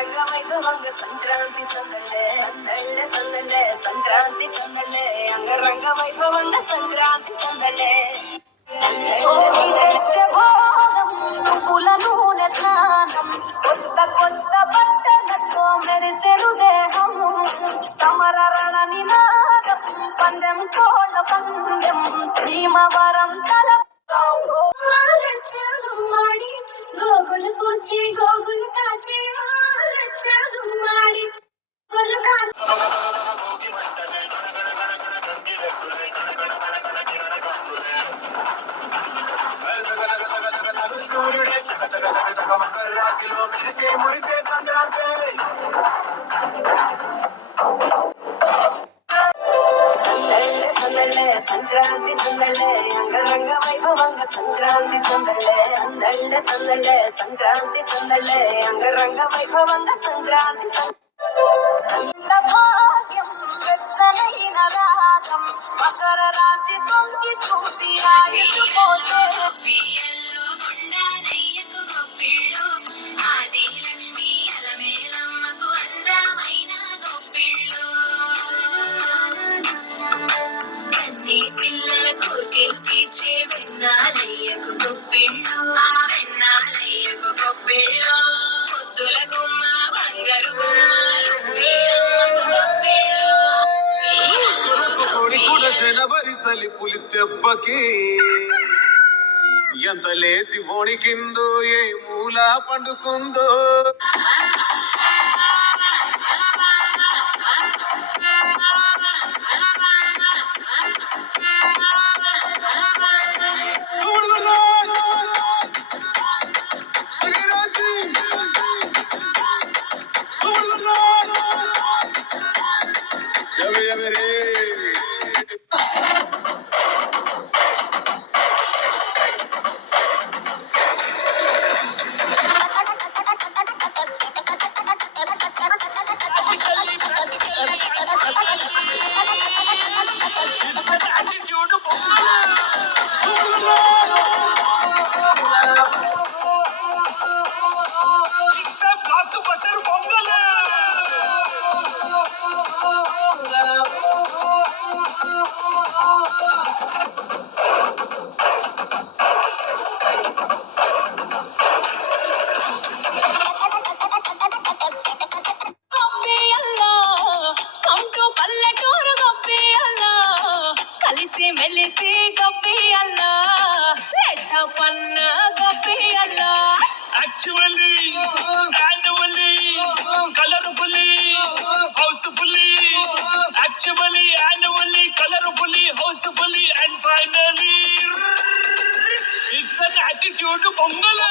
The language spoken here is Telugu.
అంగరంగ వైభవంగ సంక్రాంతి సందళ్ళే సందళ్ళే సందళ్ళే సంక్రాంతి సందళ్ళే అంగరంగ వైభవంగ సంక్రాంతి సందళ్ళే పుల నూనె స్నానం కొత్త కొత్త బట్టలతో మెరిసెను దేహము సమర రణ నినాదం పందెం కోళ్ళ పందెం భీమవరం తల ಮಾಡಿ ಗೋಗುಲು ಪೂಜೆ ಗೋಗುಲು ಕಾಚೆ ಮಾಡಿ సూర్యుడే చక చక చక చక మకర రాశిలో మెరిసే మురిసే సంక్రాంతి సందళ్ళే సందళ్ళే సంక్రాంతి సందళ్ళే అంగరంగ వైభవంగ సంక్రాంతి సందళ్ళే సందళ్ళే సందళ్ళే సంక్రాంతి సందళ్ళే అంగరంగ వైభవంగ సంక్రాంతి సంద భాగ్యం వెచ్చనైన రాగం మకర రాశి తొంగి చూసి ఆయుషుపోతే పిల్లల కోరికలు తీర్చే వెన్నాలయ్యకు గొప్పిళ్ళు ఆ వెన్నాలయ్యకు గొప్పిళ్ళు ముద్దుల గుమ్మ బంగారు జనవరి సలిపులి దెబ్బకి ఎంత లేసి వణికిందో ఏ మూల పండుకుందో మెలిసి గొప్పియల్ల లెట్స్ హావ్ ఫన్ గొప్పియల్ల actually annually colourfully housefully actually annually colourfully housefully and finally it's an attitude pongal